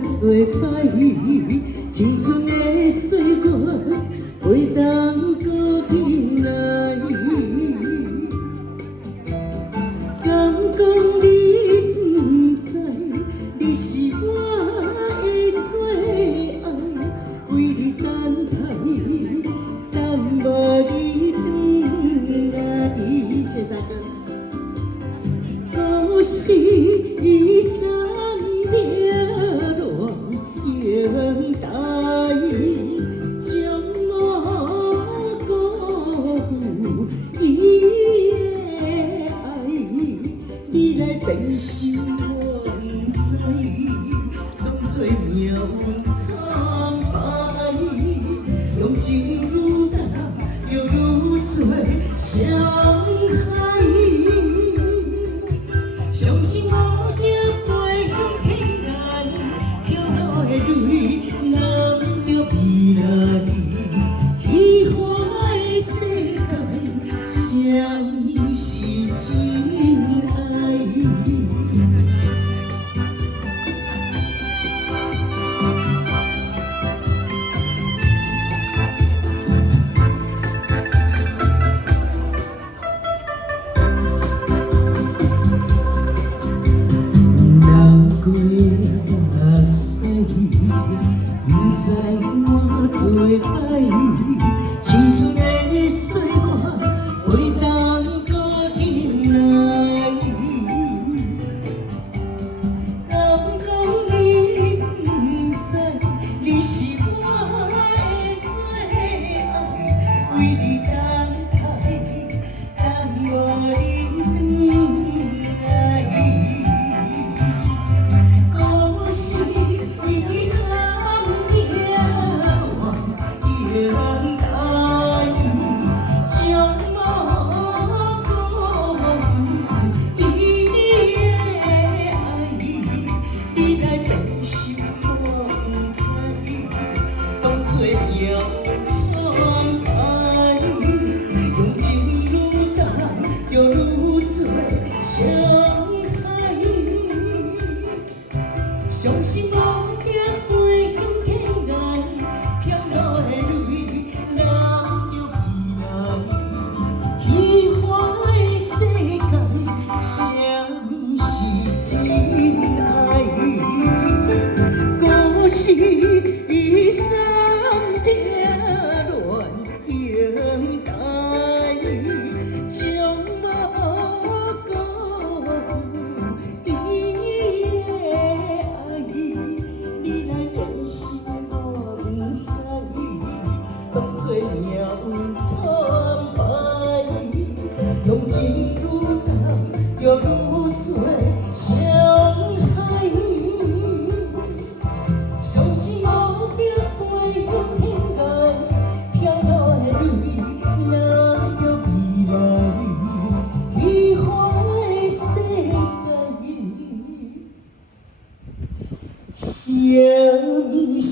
做歹，青春的岁月袂当搁紧来。敢讲你不知，你是我的最爱，为你等待，等无你回来。谢谢大哥。故事已散掉乱烟台，将我辜负伊的爱，你来变心我不知，当作命运惨败，用情愈淡，就愈多伤害。相信我行袂向天涯，飘落的泪，难着未来。虚幻的世界，谁是真爱？过目屎，不知我做歹，青春的岁月袂当搁紧来。敢讲你不知，你是我的最爱，为你等待，等无你回来。是已散掉烟台，将我辜负伊的爱，你来变心我不知，当作命惨败，用情愈淡，就愈多伤害。相信我行袂向天涯，飘落的泪，难着未来。虚幻的世界，谁是真爱？故事已散掉乱烟台，将我辜负伊的。你来变心我不知，当作命运惨败，用情愈淡，就愈多伤害。相信我行袂向天涯，飘落的泪，难着未来。虚幻的世界。什么是？